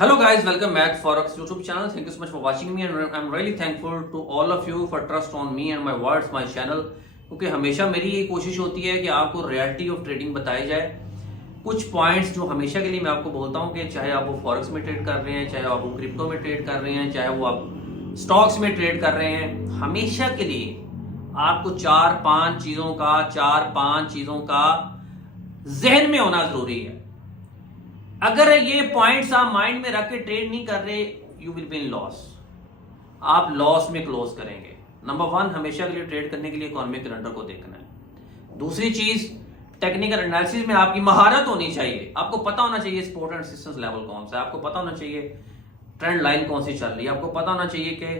Hello guys, welcome back to Forex YouTube channel. Thank you so much for watching me and I'm really thankful to all of you for trust on me and my words, my channel. क्योंकि हमेशा मेरी ये कोशिश होती है कि आपको reality of trading बताई जाए। कुछ पॉइंट्स जो हमेशा के लिए मैं आपको बोलता हूँ कि चाहे आप वो फॉरेक्स में ट्रेड कर रहे हैं, चाहे आप वो क्रिप्टो में ट्रेड कर रहे हैं, चाहे वो आप स्टॉक्स में ट्रेड कर रहे हैं, हमेशा के लिए आपको चार पांच चीजों का जहन में होना जरूरी है। अगर ये पॉइंट्स आप माइंड में रख के ट्रेड नहीं कर रहे, you will be in loss, आप लॉस में क्लोज करेंगे। नंबर वन, हमेशा के लिए ट्रेड करने के लिए इकोनॉमिक कैलेंडर को देखना है। दूसरी चीज, टेक्निकल एनालिसिस में आपकी महारत होनी चाहिए। आपको पता होना चाहिए सपोर्ट एंड रेजिस्टेंस लेवल कौन सा है, आपको पता होना चाहिए ट्रेंड लाइन कौन सी चल रही है, आपको पता होना चाहिए कि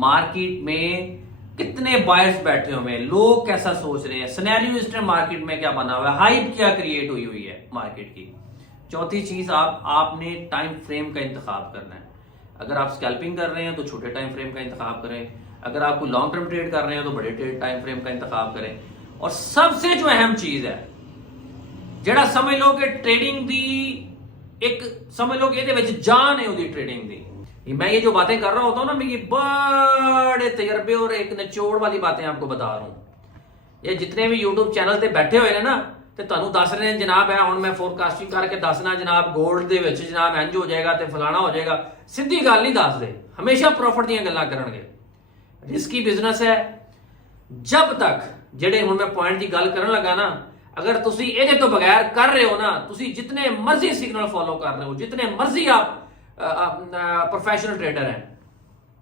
मार्केट में कितने बायर्स बैठे हुए हैं, लोग कैसा सोच रहे हैं, सिनेरियो इस टाइम मार्केट में क्या बना हुआ है, हाइप क्या क्रिएट हुई है मार्केट की। चौथी चीज, आपने टाइम फ्रेम का इंतखाब करना है। अगर आप स्कैल्पिंग कर रहे हैं तो छोटे टाइम फ्रेम का इंतखाब करें, अगर आपको लॉन्ग टर्म ट्रेड कर रहे हैं तो बड़े टाइम फ्रेम का इंतखाब करें। और सबसे जो अहम चीज है, जेड़ा समझ लो कि ट्रेडिंग दी एक समझ लो कि ਇਹਦੇ ਵਿੱਚ जान है ਉਹਦੀ ट्रेडिंग दी। मैं ये जो बातें कर रहा होता हूं ना, मैं ये बड़े तजर्बे और एक निचोड़ वाली बातें आपको बता रहा हूं। ये जितने भी यूट्यूब चैनल पे बैठे हुए हैं ना, ਤੇ ਤੁਹਾਨੂੰ ਦੱਸ ਰਹੇ ਨੇ ਜਨਾਬ ਹੈ ਹੁਣ ਮੈਂ ਫੋਰਕਾਸਟਿੰਗ ਕਰਕੇ ਦੱਸਣਾ ਜਨਾਬ 골ਡ ਦੇ ਵਿੱਚ ਜਨਾਬ ਇੰਜ ਹੋ ਜਾਏਗਾ ਤੇ ਫਲਾਣਾ ਹੋ ਜਾਏਗਾ, ਸਿੱਧੀ ਗੱਲ ਨਹੀਂ ਦੱਸਦੇ, ਹਮੇਸ਼ਾ ਪ੍ਰੋਫਿਟ ਦੀਆਂ ਗੱਲਾਂ ਕਰਨਗੇ। ਰਿਸਕੀ ਬਿਜ਼ਨਸ ਹੈ। ਜਬ ਤੱਕ ਜਿਹੜੇ ਹੁਣ ਮੈਂ ਪੁਆਇੰਟ ਦੀ ਗੱਲ ਕਰਨ ਲੱਗਾ ਨਾ, ਅਗਰ ਤੁਸੀਂ ਇਹਦੇ ਤੋਂ ਬਗੈਰ ਕਰ ਰਹੇ ਹੋ ਨਾ, ਤੁਸੀਂ ਜਿਤਨੇ ਮਰਜ਼ੀ ਸਿਗਨਲ ਫੋਲੋ ਕਰ ਰਹੇ ਹੋ, ਜਿਤਨੇ ਮਰਜ਼ੀ ਆਪ ਪ੍ਰੋਫੈਸ਼ਨਲ ਟ੍ਰੇਡਰ ਹੈ,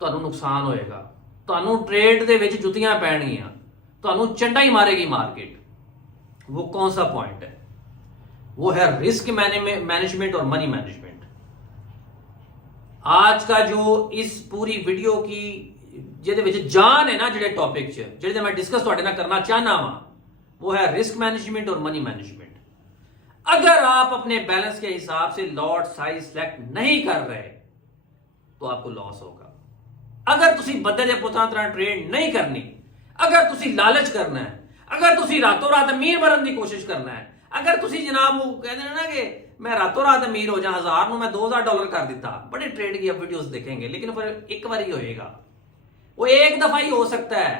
ਤੁਹਾਨੂੰ ਨੁਕਸਾਨ ਹੋਏਗਾ। ਤੁਹਾਨੂੰ ट्रेड ਦੇ ਵਿੱਚ ਜੁੱਤੀਆਂ ਪੈਣਗੀਆਂ, ਤੁਹਾਨੂੰ ਚੰਡਾ ਹੀ ਮਾਰੇਗੀ ਮਾਰਕੀਟ। वो कौन सा पॉइंट है? वो है रिस्क मैनेजमेंट और मनी मैनेजमेंट। आज का जो इस पूरी वीडियो की ਜਿਹਦੇ ਵਿੱਚ जान है ना, ਜਿਹੜੇ टॉपिक ਜਿਹੜੇ मैं डिस्कस ਤੁਹਾਡੇ ਨਾਲ करना चाहना वा, वो है रिस्क मैनेजमेंट और मनी मैनेजमेंट। अगर आप अपने बैलेंस के हिसाब से लॉट साइज सेलेक्ट नहीं कर रहे तो आपको लॉस होगा। अगर ਤੁਸੀਂ ਬੰਦੇ ਦੇ ਪੁੱਤਾਂ ਤਰ੍ਹਾਂ ट्रेड नहीं करनी, अगर ਤੁਸੀਂ लालच करना है, अगर तुसी रातों रात अमीर बनने की कोशिश करना है, अगर तुसी जनाब वो कहते हैं ना कि मैं रातों रात अमीर हो जा, 1000 मैं $2000 कर दिता, बड़े ट्रेड की अब वीडियोस देखेंगे, लेकिन फिर एक बार ही होएगा, वो एक दफा ही हो सकता है।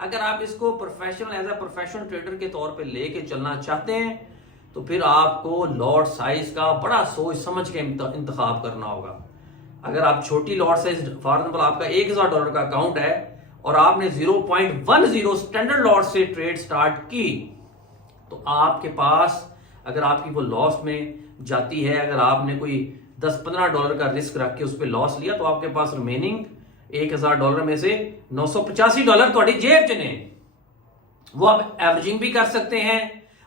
अगर आप इसको professional as a professional trader के तौर पे लेके चलना चाहते हैं तो फिर आपको लॉट साइज का बड़ा सोच समझ के इंतखाब करना होगा। अगर आप छोटी लॉट साइज, फॉर एग्जाम्पल आपका $1000 का अकाउंट है और आपने 0.10 स्टैंडर्ड लॉट से ट्रेड स्टार्ट की, तो आपके पास अगर आपकी वो लॉस में जाती है, अगर आपने कोई $10-15 का रिस्क रख के उस पर लॉस लिया, तो आपके पास रिमेनिंग $1000 में से $985 थोड़ी जेब च ने। वो आप एवरेजिंग भी कर सकते हैं,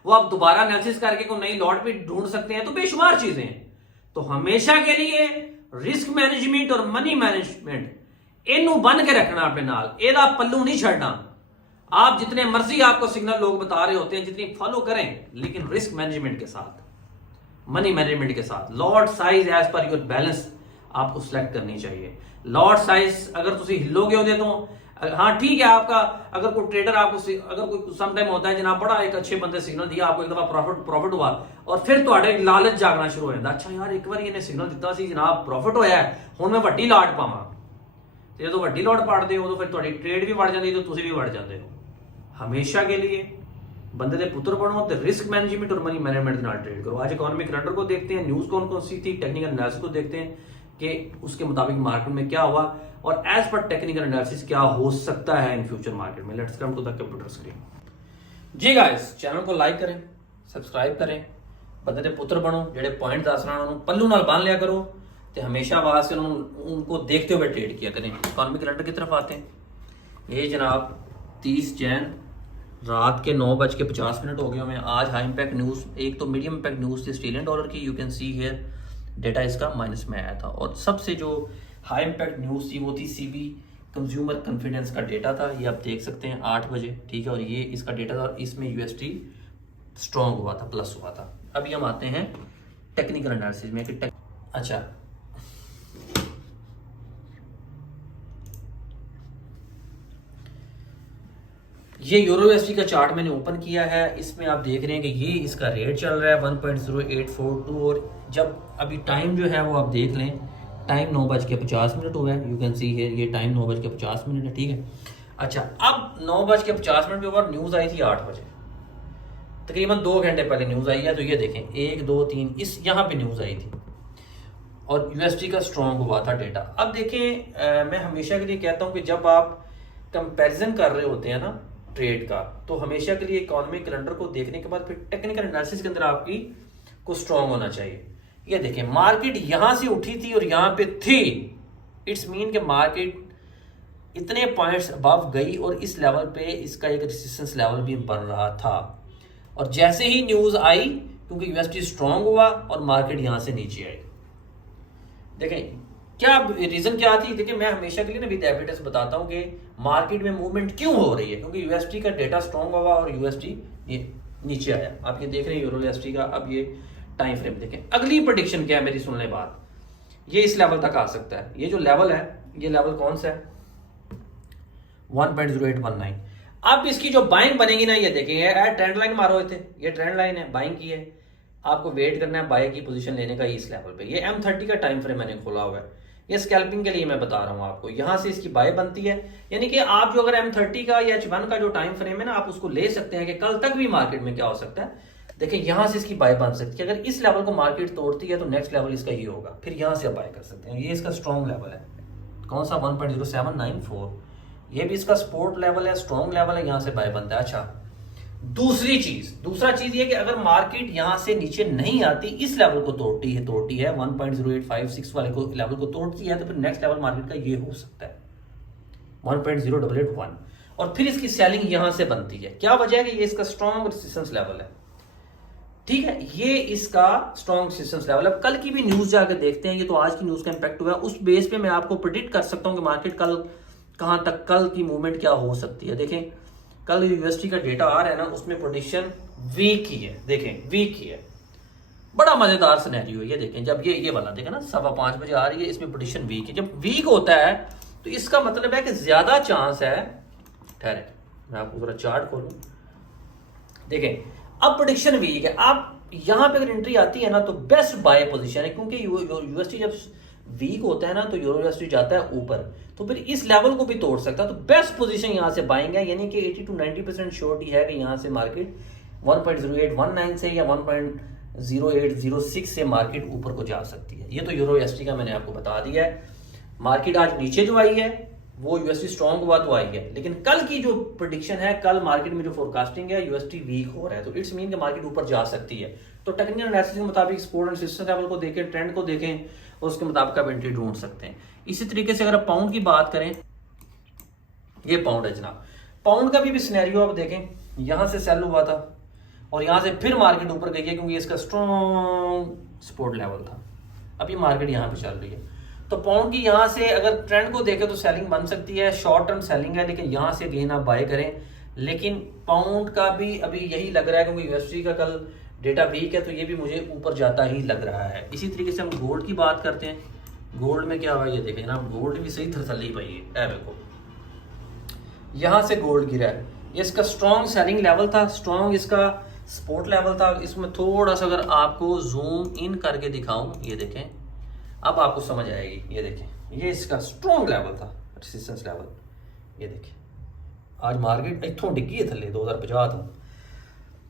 वो आप दोबारा एनालिसिस करके कोई नई लॉट भी ढूंढ सकते हैं, तो बेशुमार चीजें। तो हमेशा के लिए रिस्क मैनेजमेंट और मनी मैनेजमेंट इनू बन के रखना अपने नाल, एदा पल्लू नहीं छड़ना। आप जितने मर्जी आपको सिग्नल लोग बता रहे होते हैं, जितनी फॉलो करें, लेकिन रिस्क मैनेजमेंट के साथ, मनी मैनेजमेंट के साथ। Lot size as per your balance आपको सिलेक्ट करनी चाहिए। लॉट साइज अगर तुम हिलोगे होते तो हाँ ठीक है, आपका अगर कोई ट्रेडर आपको अगर कोई सम टाइम होता है जनाब बड़ा एक अच्छे बंदे सिग्नल दिया, आपको एक दफा प्रॉफिट हुआ और फिर ਤੁਹਾਡੇ लालच जागना शुरू हो जाता, अच्छा यार एक बार ਇਹਨੇ सिग्नल दिता सी जनाब प्रॉफिट होया है, हुण मैं ਵੱਡੀ ਲਾਟ ਪਾਵਾਂ। ਤੇ ਜਦੋਂ ਵੱਡੀ ਲੋਟ ਪਾੜਦੇ ਹੋ, ਉਦੋਂ ਫਿਰ ਤੁਹਾਡੀ ਟ੍ਰੇਡ ਵੀ ਵੜ ਜਾਂਦੀ ਤੇ ਤੁਸੀਂ ਵੀ ਵੜ ਜਾਂਦੇ ਹੋ। ਹਮੇਸ਼ਾ के लिए बंदे ਦੇ पुत्र बनो ਤੇ रिस्क मैनेजमेंट और मनी मैनेजमेंट ਦੇ ਨਾਲ ट्रेड करो। आज इकोनॉमिक कैलेंडर को देखते हैं, न्यूज कौन कौन सी थी, टेक्निकल एनालिसिस को देखते हैं कि उसके मुताबिक मार्केट में क्या हुआ और एज पर टेक्निकल एनालिसिस क्या हो सकता है इन फ्यूचर मार्केट में। Let's come to the computer screen. जी गाइस, चैनल को लाइक करें, सब्सक्राइब करें, बंदे ਦੇ पुत्र बनो, ਜਿਹੜੇ पॉइंट दस रहा उन्होंने पल्लू नाल बांध लिया करो, तो हमेशा वहां से उनको देखते हुए ट्रेड किया करें। इकोनॉमिक कैलेंडर की तरफ आते हैं। ये जनाब 30 जैन रात के 9:50 हो गए हुए हैं। आज हाई इंपैक्ट न्यूज़, एक तो मीडियम इंपैक्ट न्यूज़ थी ऑस्ट्रेलियन डॉलर की, you can see here data इसका माइनस में आया था। और सबसे जो हाई इंपैक्ट न्यूज़ थी वो थी सीबी कंज्यूमर कॉन्फिडेंस का डेटा था, ये आप देख सकते हैं 8 बजे, ठीक है। और ये इसका डेटा था और इसमें यूएसडी स्ट्रॉन्ग हुआ था, प्लस हुआ था। अभी हम आते हैं टेक्निकल एनालिसिस में कि अच्छा ये यूरो यूएसडी का चार्ट मैंने ओपन किया है, इसमें आप देख रहे हैं कि ये इसका रेट चल रहा है 1.0842 और जब अभी टाइम जो है वो आप देख लें, टाइम 9:50 हुआ है। यू कैन सी है ये टाइम 9:50 है, ठीक है। अच्छा, अब 9:50 के ऊपर न्यूज़ आई थी 8 बजे, तकरीबन 2 घंटे पहले न्यूज़ आई है। तो ये देखें 1 2 3 इस यहाँ पे न्यूज़ आई थी और यूएसडी का स्ट्रॉन्ग हुआ था डेटा। अब देखें मैं हमेशा के लिए कहता हूँ कि जब आप कंपैरिजन कर रहे होते हैं ना ट्रेड का, तो हमेशा के लिए इकोनॉमिक कैलेंडर को देखने के बाद फिर टेक्निकल एनालिसिस के अंदर आपकी को स्ट्रॉन्ग होना चाहिए। ये देखें मार्केट यहां से उठी थी और यहां पे थी, इट्स मीन कि मार्केट इतने पॉइंट्स अबव गई और इस लेवल पे इसका एक रेजिस्टेंस लेवल भी बन रहा था। और जैसे ही न्यूज आई, क्योंकि यूएसडी स्ट्रॉन्ग हुआ और मार्केट यहां से नीचे आई। देखें क्या रीजन क्या थी। देखिए मैं हमेशा के लिए ना विद एविडेंस बताता हूं कि मार्केट में मूवमेंट क्यों हो रही है, क्योंकि यूएसडी का डेटा स्ट्रॉन्ग हुआ और यूएसडी नीचे आया। आप ये देख रहे हैं यूरो यूएसडी का। अब ये टाइम फ्रेम देखें, अगली प्रेडिक्शन क्या है मेरी सुनने बाद, ये इस लेवल तक आ सकता है। ये जो लेवल है, ये लेवल कौन सा है 1.0819। अब इसकी जो बाइंग बनेगी ना, ये देखें ट्रेंड लाइन मारो थे, ये ट्रेंड लाइन है, बाइंग की है। आपको वेट करना है बाय की पोजीशन लेने का इस लेवल पे। ये M30 का टाइम फ्रेम मैंने खोला हुआ है, ये स्कैल्पिंग के लिए मैं बता रहा हूं आपको। यहां से इसकी बाय बनती है, यानी कि आप जो अगर M30 का या H1 का जो टाइम फ्रेम है ना, आप उसको ले सकते हैं कि कल तक भी मार्केट में क्या हो सकता है। देखिए यहां से इसकी बाय बन सकती है। अगर इस लेवल को मार्केट तोड़ती है तो नेक्स्ट लेवल इसका ये होगा, फिर यहां से आप बाय कर सकते हैं। ये इसका स्ट्रॉन्ग लेवल है, कौन सा 1.0794, ये भी इसका सपोर्ट लेवल है, स्ट्रॉन्ग लेवल है, यहां से बाय बनता है। अच्छा दूसरा चीज ये कि अगर मार्केट यहां से नीचे नहीं आती, इस लेवल को तोड़ती है 1.0856 वाले को लेवल को तोड़ती है, तो फिर नेक्स्ट लेवल मार्केट का ये हो सकता है 1.0881 और फिर इसकी सेलिंग यहां से बनती है। क्या वजह है कि ये इसका स्ट्रॉन्ग रेजिस्टेंस लेवल है, ठीक है, ये इसका स्ट्रॉन्ग रेजिस्टेंस लेवल। अब कल की भी न्यूज जाकर देखते हैं, ये तो आज की न्यूज का इंपैक्ट हुआ है, उस बेस पे मैं आपको प्रेडिक्ट कर सकता हूं कि मार्केट कल कहां तक, कल की मूवमेंट क्या हो सकती है। देखें कल यूएसडी का डेटा आ रहा है ना, उसमें प्रेडिक्शन वीक ही है। देखें वीक ही है, बड़ा मजेदार सिनेरियो है। ये देखें जब ये वाला देखें ना 5:15 बजे आ रही है, इसमें प्रेडिक्शन वीक है। जब वीक होता है तो इसका मतलब है कि ज्यादा चांस है, ठहरे मैं आपको थोड़ा चार्ट खोलूं, देखें अब प्रेडिक्शन वीक है। आप यहां पे अगर एंट्री आती है ना तो बेस्ट बाय पोजीशन है, क्योंकि यूएसडी जब वीक होता है ना तो यूरो यूएसडी जाता है ऊपर, तो फिर इस लेवल को भी तोड़ सकता है। तो बेस्ट पोजीशन यहां से बाइंग है, यानी कि 80 to 90% श्योरिटी है कि यहां से मार्केट 1.0819 से या 1.0806 से मार्केट ऊपर को जा सकती है। ये तो यूरो यूएसडी का मैंने आपको बता दिया है। मार्केट आज नीचे जो आई है वो यूएसडी स्ट्रॉन्ग हुआ तो आई है, लेकिन कल की जो प्रेडिक्शन है, कल मार्केट में जो फोरकास्टिंग है यूएसडी वीक हो रहा है, तो इट्स मीन कि मार्केट ऊपर जा सकती है। तो टेक्निकल एनालिसिस के मुताबिक सपोर्ट एंड रेजिस्टेंस लेवल को देखें, ट्रेंड को देखें और उसके मुताबिक आप एंट्री ढूंढ सकते हैं। इसी तरीके से अगर आप पाउंड की बात करें, ये पाउंड है जनाब, पाउंड का भी सिनेरियो आप देखें, यहां से सेल हुआ था और यहां से फिर मार्केट ऊपर गई है, क्योंकि इसका स्ट्रॉन्ग सपोर्ट लेवल था। अभी मार्केट यहां पे चल रही है, तो पाउंड की यहां से अगर ट्रेंड को देखें तो सेलिंग बन सकती है, शॉर्ट टर्म सेलिंग है, लेकिन यहां से अगेन आप बाय करें। लेकिन पाउंड का भी अभी यही लग रहा है, क्योंकि यूएसडी का कल डेटा वीक है, तो ये भी मुझे ऊपर जाता ही लग रहा है। इसी तरीके से हम गोल्ड की बात करते हैं। गोल्ड में क्या हुआ ये देखें ना, गोल्ड भी सही तसल्ली पाई है। देखो यहां से गोल्ड गिरा है, ये इसका स्ट्रॉन्ग सेलिंग लेवल था, स्ट्रॉन्ग इसका सपोर्ट लेवल था। इसमें थोड़ा सा अगर आपको जूम इन करके दिखाऊं, ये देखें अब आपको समझ आएगी। ये देखें ये इसका स्ट्रॉन्ग लेवल था, रेजिस्टेंस लेवल। ये देखें आज मार्केट इथों डिग्गी है थले 2050 तो।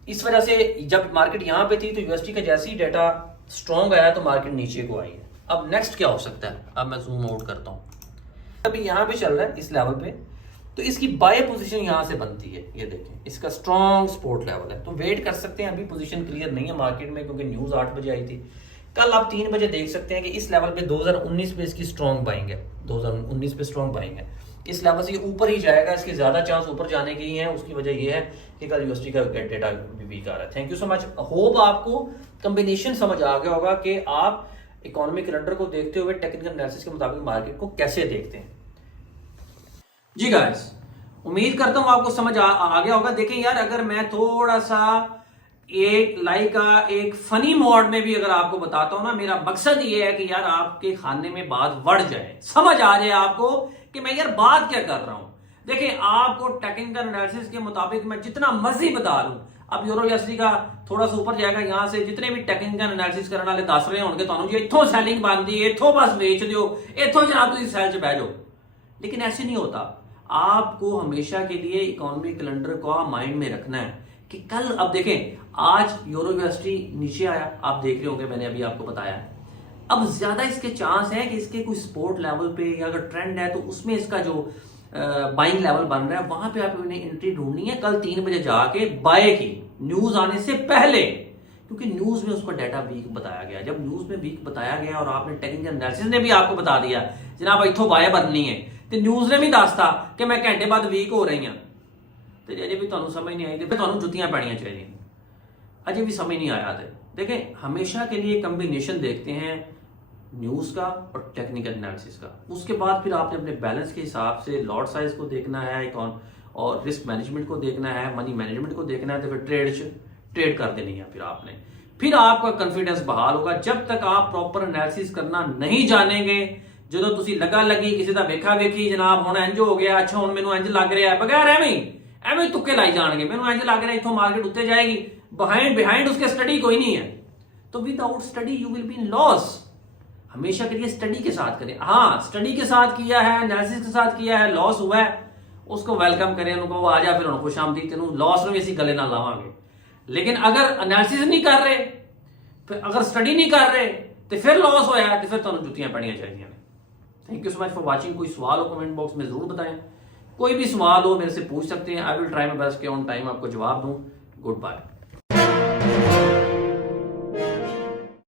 इस वजह से जब मार्केट यहां पे थी तो यूएसडी का जैसे ही डाटा स्ट्रॉन्ग आया तो मार्केट नीचे को आई है। अब नेक्स्ट क्या हो सकता है, अब मैं जूम आउट करता हूं। अभी यहां पे चल रहा है इस लेवल पे, तो इसकी बाय पोजीशन यहां से बनती है। ये देखें इसका स्ट्रॉन्ग सपोर्ट लेवल है, तो वेट कर सकते हैं। अभी पोजीशन क्लियर नहीं है मार्केट में, क्योंकि न्यूज 8 बजे आई थी। कल आप 3 बजे देख सकते हैं कि इस लेवल पे 2019 पे इसकी स्ट्रॉन्ग बाइंग है, 2019 पे स्ट्रॉन्ग बाइंग है। इस लेवल से ये ऊपर ही जाएगा, इसके ज्यादा चांस ऊपर जाने के ही हैं। उसकी वजह ये है कि कल यूएसडी का डेटा भी वीक आ रहा है। Thank you so much, hope आपको कॉम्बिनेशन समझ आ गया होगा कि आप इकोनॉमिक कैलेंडर को देखते हुए टेक्निकल एनालिसिस के मुताबिक मार्केट को कैसे देखते हैं। जी गाइस, उम्मीद करता हूं आपको समझ आ गया होगा। देखें यार, अगर मैं थोड़ा सा एक फनी मोड में भी अगर आपको बताता हूं ना, मेरा मकसद ये है कि यार आपके खाने में बात बढ़ जाए, समझ आ जाए आपको कि मैं यार बात क्या कर रहा हूं। देखिए आपको टेक्निकल एनालिसिस के मुताबिक मैं जितना मर्जी बता दूं, अब यूरोवेस्टी का थोड़ा सा ऊपर जाएगा, यहां से जितने भी टेक्निकल एनालिसिस करने वाले दस रहे होंगे ਤੁਹਾਨੂੰ ਜੀ ਇੱਥੋਂ ਸੈਲਿੰਗ ਬਣਦੀ ਹੈ, ਇੱਥੋਂ बस बेच ਦਿਓ, ਇੱਥੋਂ जनाब ਤੁਸੀਂ सेल च बह जाओ। लेकिन ऐसे नहीं होता। आपको हमेशा के लिए इकोनॉमिक कैलेंडर को माइंड में रखना है कि कल, अब देखें आज यूरोवेस्टी नीचे आया, आप देख रहे होंगे, मैंने अभी आपको बताया। अब ज्यादा इसके चांस है कि इसके कोई सपोर्ट लेवल पे या अगर ट्रेंड है तो उसमें इसका जो बाइंग लेवल बन रहा है वहां पे आप उन्हें एंट्री ढूंढनी है कल 3 बजे जाके बाय की, न्यूज आने से पहले, क्योंकि न्यूज में उसका डाटा वीक बताया गया। जब न्यूज में वीक बताया गया और आपने टेक्निकल एनालिसिस ने भी आपको बता दिया जनाब इथों बाय बननी है, तो न्यूज ने भी दसता कि मैं घंटे बाद वीक हो रही हूं, तो अजे भी तुहानू समझ नहीं आई तो तुहानू जुत्तियां पैणियां चाहिए, अजे भी समझ नहीं आया। तो देखें हमेशा के लिए कॉम्बिनेशन देखते हैं न्यूज का और टेक्निकल एनालिसिस का, उसके बाद फिर आपने अपने बैलेंस के हिसाब से लॉट साइज को देखना है और रिस्क मैनेजमेंट को देखना है, मनी मैनेजमेंट को देखना है, तो फिर ट्रेड कर देनी है। फिर आपका कॉन्फिडेंस बहाल होगा। जब तक आप प्रॉपर एनालिसिस करना नहीं जानेंगे, जो तुसी लगा लगी किसी का वेखा वेखी जनाब हुण इंज हो गया, अच्छा हुण मैनूं इंज लग रहा है, बगैर एवं तुक्के लाई जाएंगे, मैनूं इंज लग रहा है इथों मार्केट उत्ते जाएगी, बिहाइंड उसके स्टडी कोई नहीं है, तो without study you will be in loss. हमेशा के लिए स्टडी के साथ करें। हाँ, स्टडी के साथ किया है, एनालिसिस के साथ किया है, लॉस हुआ है, उसको वेलकम करें, उनको आ जा, फिर उनको खुशामदी, तेनू लॉस में भी असीं गले ना लावांगे। लेकिन अगर एनालिसिस नहीं कर रहे, फिर अगर स्टडी नहीं कर रहे, तो फिर लॉस होया, तो फिर तुहानू जुत्तियां पैणियां चाहिए। Thank you so much for watching. कोई सवाल हो कमेंट बॉक्स में जरूर बताएं, कोई भी सवाल हो मेरे से पूछ सकते हैं, I will try my best कि ऑन टाइम आपको जवाब दूं। Good bye.